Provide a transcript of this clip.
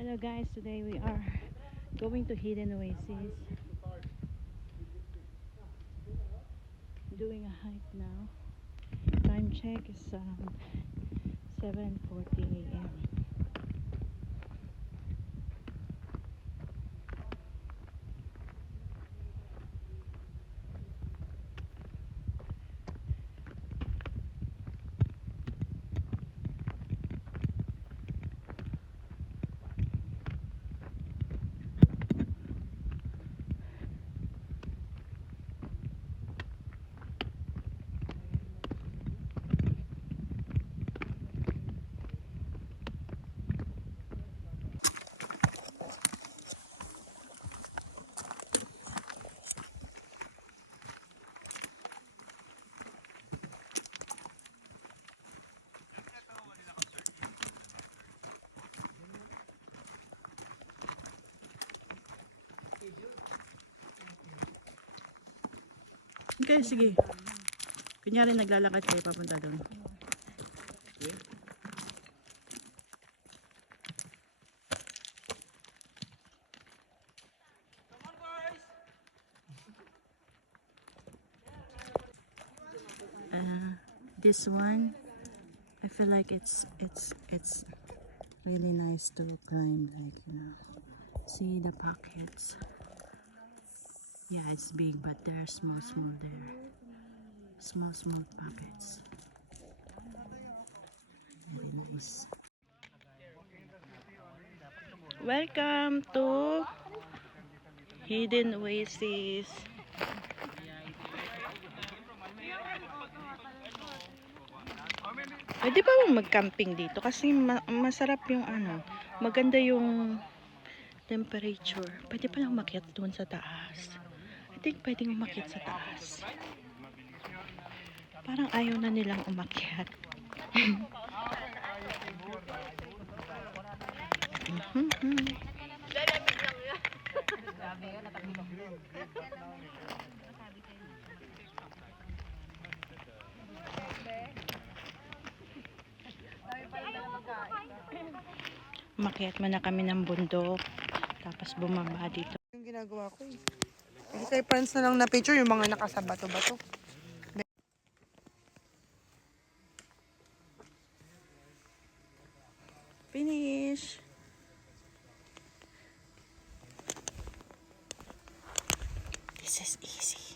Hello guys, today we are going to Hidden Oasis. Doing a hike now. Time check is 7:40 a.m. Okay, sige. Kunyari naglalakad kayo papunta doon. This one, I feel like it's really nice to climb, like, you know. See the pockets. Yeah, it's big, but there are small there. Small pockets. Very nice. Welcome to Hidden Oasis. Pwede ba mag-camping dito? Kasi masarap yung ano, maganda yung temperature. Pwede pa lang umakyat doon sa taas. I think pwedeng umakyat sa taas. Parang ayaw na nilang umakyat. Umakyat muna kami ng bundok. Tapos bumaba dito. Yung ginagawa ko eh. Hindi kay friends na lang na picture yung mga nakasabato-bato. Finish! This is easy.